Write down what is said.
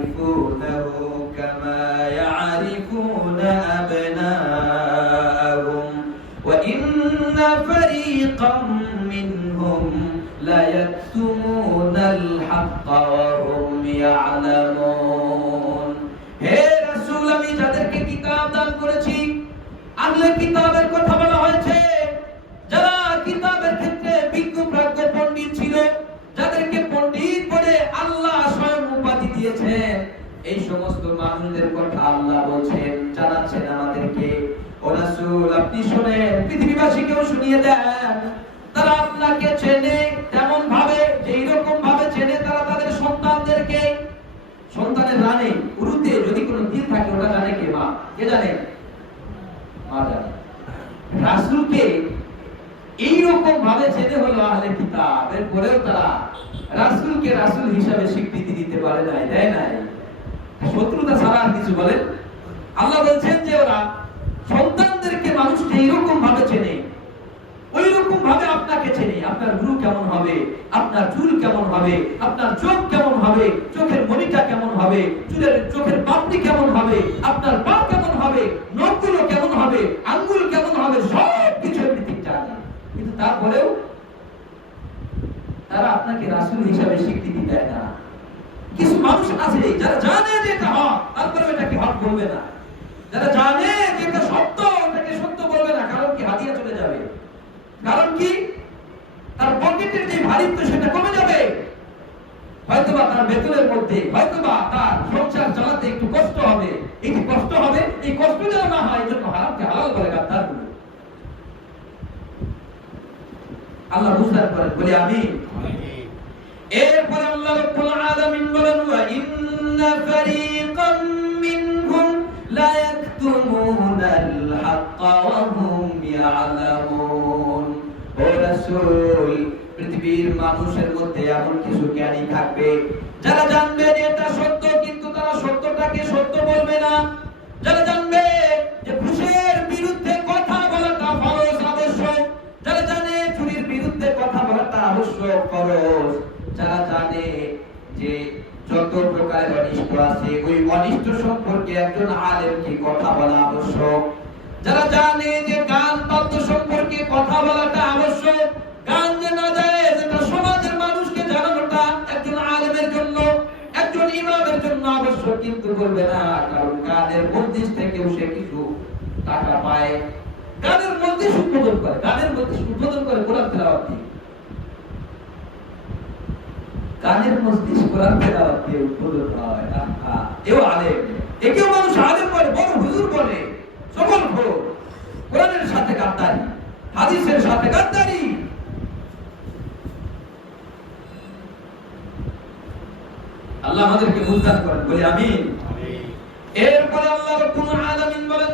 يعرفونه كما يعرفون أبناءهم وإن فريقا منهم ليكتمون الحق وهم يعلمون হে রাসূল আমি তাদেরকে কিতাব দান করেছি আহলে কিতাবের কথা এই সমস্ত মানুষদের কথা আল্লাহ বলছেন, জানাচ্ছেন আমাদেরকে। শুনিয়ে দেন। তারা আপনাকে চেনে তেমন ভাবে যে এইরকম ভাবে চেনে তারা তাদের সন্তানদেরকে। সন্তানের রানে, উরুতে যদি কোনো দিল থাকে জানে কে মা? কে জানে? মা জানে। এইরকম ভাবে চেনে হলো আহলে কিতাব। এরপরেও তারা রাসূলকে রাসূল হিসাবে স্বীকৃতি দিতে পারে নাই, দেয় নাই। শত্রুতা ছাড়া আর কিছু বলেন আল্লাহ বলছেন যে ওরা সন্তানদেরকে মানুষকে এইরকম ভাবে চেনে। ওই রকম ভাবে আপনাকে চেনে, আপনার গুরু কেমন হবে, আপনার চুল কেমন হবে, আপনার চোখ কেমন হবে, চোখের কেমন হবে, চুলের, চোখের কেমন হবে, আপনার পা কেমন হবে, নখগুলো কেমন হবে, আঙ্গুল কেমন হবে সব কিছু কিন্তু তারপরেও তারা আপনাকে রাসূল হিসাবে স্বীকৃতি দেয় না। কিছু মানুষ আছে যারা জানে যে এটা হক তারপরে এটাকে হক বলবে না। যারা জানে যে এটা সত্য ওটাকে সত্য বলবে না কারণ কি হাদিয়া চলে যাবে। কারণ কি? তার পকেটের যে ভারিত্ব সেটা কমে যাবে। হয়তোবা তার বেতনের মধ্যে হয়তোবা তার সংসার চালাতে একটু কষ্ট হবে। যে কষ্ট হবে এই কষ্ট যেন না হয় জন্য হারামকে হালাল করে গাদ্দারগুলো আল্লাহ বুঝতে পারেন বলে আমি এরপরে আল্লাহ রাব্বুল আলামিন বলেন ওয়া ইন্না ফারীকাম রাসূল পৃথিবীর মানুষের মধ্যে এমন কিছু জ্ঞানী থাকবে, যারা জানবে এটা সত্য, কিন্তু তারা সত্যটাকে সত্য বলবে না। যারা জানবে যে ঘুষের বিরুদ্ধে কথা বলাটা ফরজ যারা জানে চুরির বিরুদ্ধে কথা বলাটা আবশ্যক, ফরজ। যারা জানে যে যত অনিষ্ট আছে, ওই অনিষ্ট সম্পর্কে একজন আলেমকে কথা বলা আবশ্যক? যারা জানে কথা বলাটা আবশ্যক। গান যে না যায়, যেটা সমাজের মানুষকে জানানোটা একজন আলেমের জন্য, একজন ইমামের জন্য আবশ্যক, কিন্তু করবে না, কারণ গানের মধ্যে থেকেও সে কিছু টাকা পায়। গানের মধ্যে উদ্বোধন করে, গানের মধ্যে উদ্বোধন করে কোরআন তেলাওয়াত দিয়ে। গানের মসজিদ কোরআন তেলাওয়াত দিয়ে উদ্বোধন হয় এও আলেম। একেও মানুষ আলেম বলে বড় হুজুর বলে সকল ভোর কোরআনের সাথে গাদ্দারি হাদিসের সাথে গাদ্দারি। আল্লাহ আমাদেরকে বুঝদান করেন বলি আমি এরপরে আল্লাহ রাব্বুল আলামিন বলেন